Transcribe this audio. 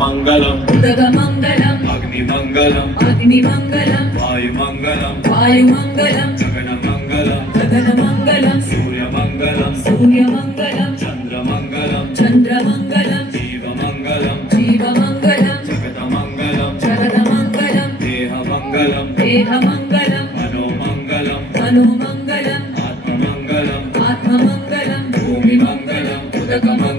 మంగళం ఉదగమంగళం అగ్నిమంగళం అగ్నిమంగళం వాయుమంగళం వాయుమంగళం గగనమంగళం గగనమంగళం సూర్యమంగళం సూర్యమంగళం చంద్రమంగళం చంద్రమంగళం జీవమంగళం జీవమంగళం జగతమంగళం జగదమంగళం దేహమంగళం దేహమంగళం మనోమంగళం మనోమంగళం ఆత్మమంగళం ఆత్మమంగళం భూమిమంగళం ఉదగమంగళం